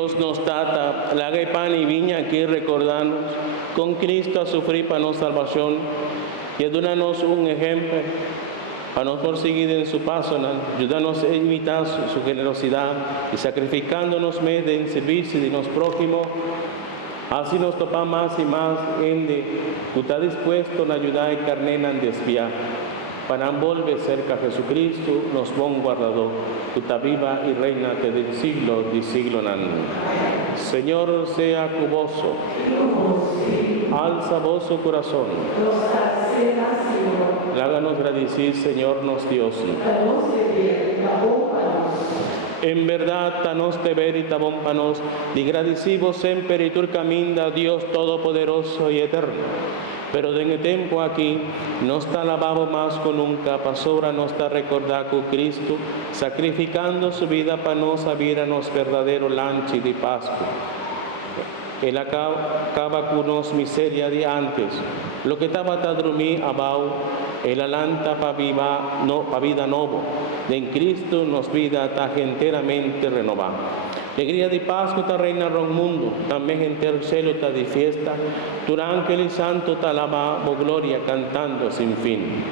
Dios nos trata, laga y pan y viña aquí recordarnos, con Cristo a sufrir para nuestra salvación, y ayúdanos un ejemplo para no seguir en su paso, ayúdanos a imitar su generosidad y sacrificándonos en servicio de los prójimos, así nos topa más y más gente que está dispuesto a ayudar y carnena a desviar, para volver cerca a Jesucristo, nos buen guardador, que está viva y reina desde el siglo de siglo. Señor sea cuboso, alza vosso corazón, háganos agradecir, Señor nos Dios. En verdad, tanos de ver y tabón panos, y agradecimos siempre y tu camino, Dios Todopoderoso y Eterno. Pero en el tiempo aquí, no está alabado más que nunca, para sobra no está recordado que Cristo, sacrificando su vida para nos abrirnos verdadero lanche de Pascua. Él acaba con nos miseria de antes, lo que estaba a dormir abajo, Él alanta para vida nueva, en Cristo nos vida está enteramente renovada. Alegría de Pascua está reina en el mundo, también entero el cielo está de fiesta, tu ángel y santo te alaba, oh gloria, cantando sin fin.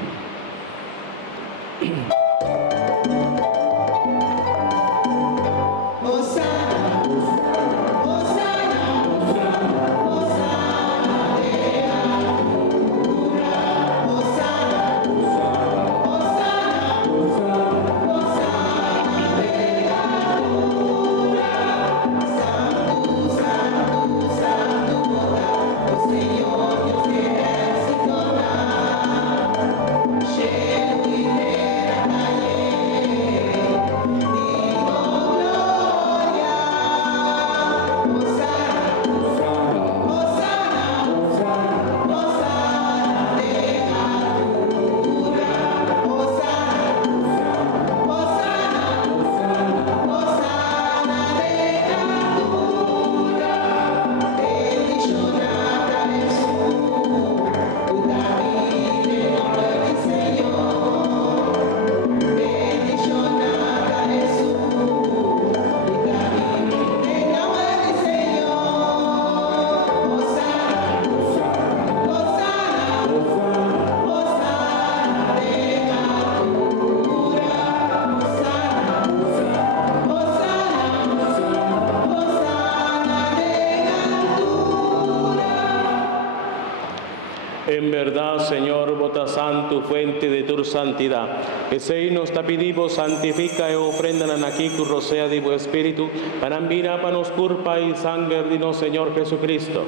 En verdad, Señor, vota santo, fuente de tu santidad. Que se nos te pedimos, santifica y ofrendan aquí tu rocea de tu espíritu, para enviar para nos culpa y sangre de nuestro Señor Jesucristo.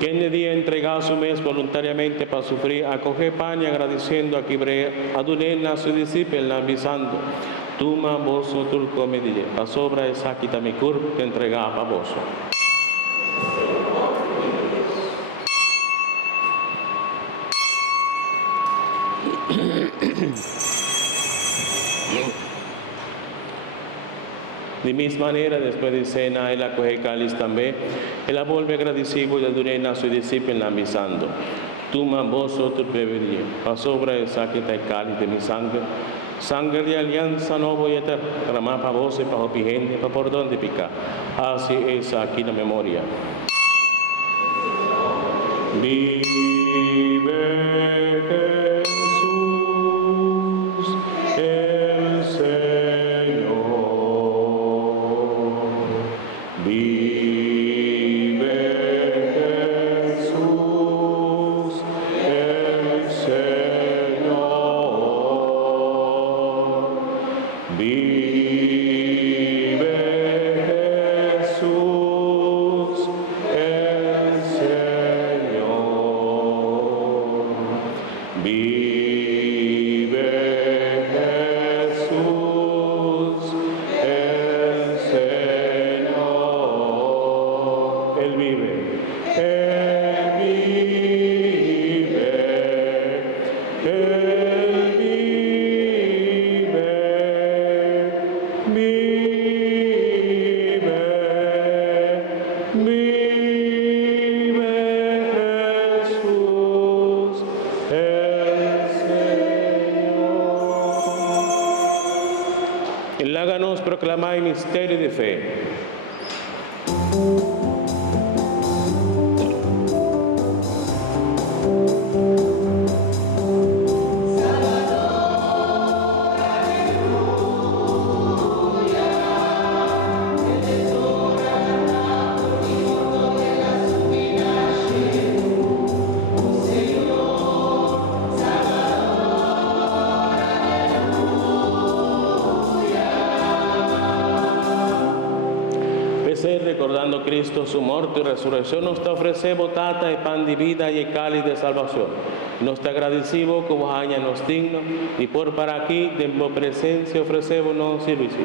Quien de día entrega su mes voluntariamente para sufrir, acoge pan y agradeciendo a Quibre, adunena a su discípulo, avisando. Tuma vosso tu comedille, a sobra esa quita mi cur que entregaba vosso. De misma manera, después de cena, él acoge el cáliz también, él vuelve agradecido y adorena a su discípulo avisando. Toma vosotros bebería, a sobra esa quita el cáliz de mi sangre, sangre de alianza nueva y eterna, derramada para vos y para mi gente, para por donde picar. Así es aquí la memoria. Vive Jesús, el Señor. Vive Jesús, el Señor. Vive Jesús, el Señor. Vive Jesús, el Señor. Él vive. Él vive. Él vive. Láganos proclamar el misterio de fe. Recordando Cristo su muerte y resurrección, nos te ofrecemos tata y pan de vida y el cáliz de salvación. Nos te agradecimos como hañanos dignos y por para aquí de tu presencia ofrecémonos servicio.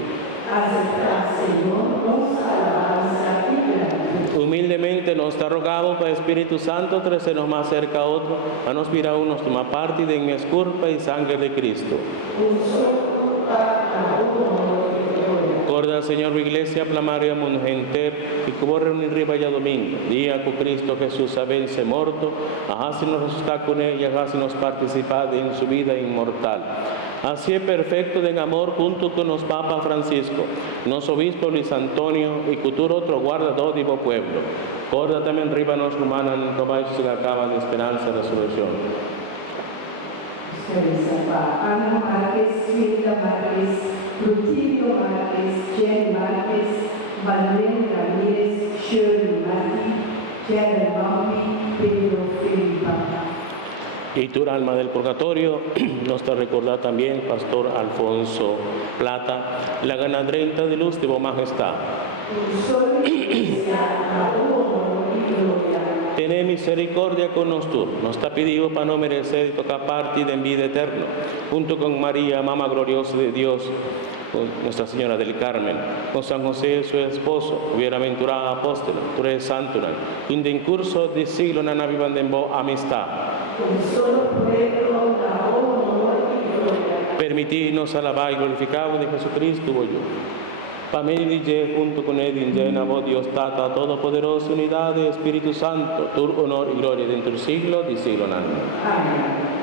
Humildemente nos te rogamos para Espíritu Santo, trecernos más cerca a otro, a nos mirar unos toma parte de mi culpa y sangre de Cristo. Recuerda, Señor, iglesia, plamaria, mundo gente, y como reunir riba ya domingo, día con Cristo Jesús, haberse muerto, así nos resucitar con ella, así nos participar en su vida inmortal. Así es perfecto en amor junto con los Papa Francisco, nos obispo Luis Antonio y futuro otro guardador de pueblo. Recuerda también riba nos humanos, en caballos que acaban de esperanza de resurrección. Ana Márquez, Silvia Márquez, Rutilio Márquez, Jenny Márquez, Manuel Ramírez, Shirley Márquez, Jared Bambi, Pedro Felipe. Y tu alma del purgatorio, nos te recordar también, Pastor Alfonso Plata, la ganadrenta de luz de vos majestad. Tené misericordia con nosotros, nos está pidiendo para no merecer y tocar parte en vida eterna, junto con María, Mamá gloriosa de Dios, con Nuestra Señora del Carmen, con San José, su esposo, bienaventurada apóstola, tú eres santo, donde en curso de siglo nana vivan de vos amistad. Permitirnos alabar y glorificar de Jesucristo, voy yo. Pamela junto con él, llena vos Dios Tata, Todopoderoso, unidad de Espíritu Santo, tu honor y gloria dentro del siglo y siglo. Amén.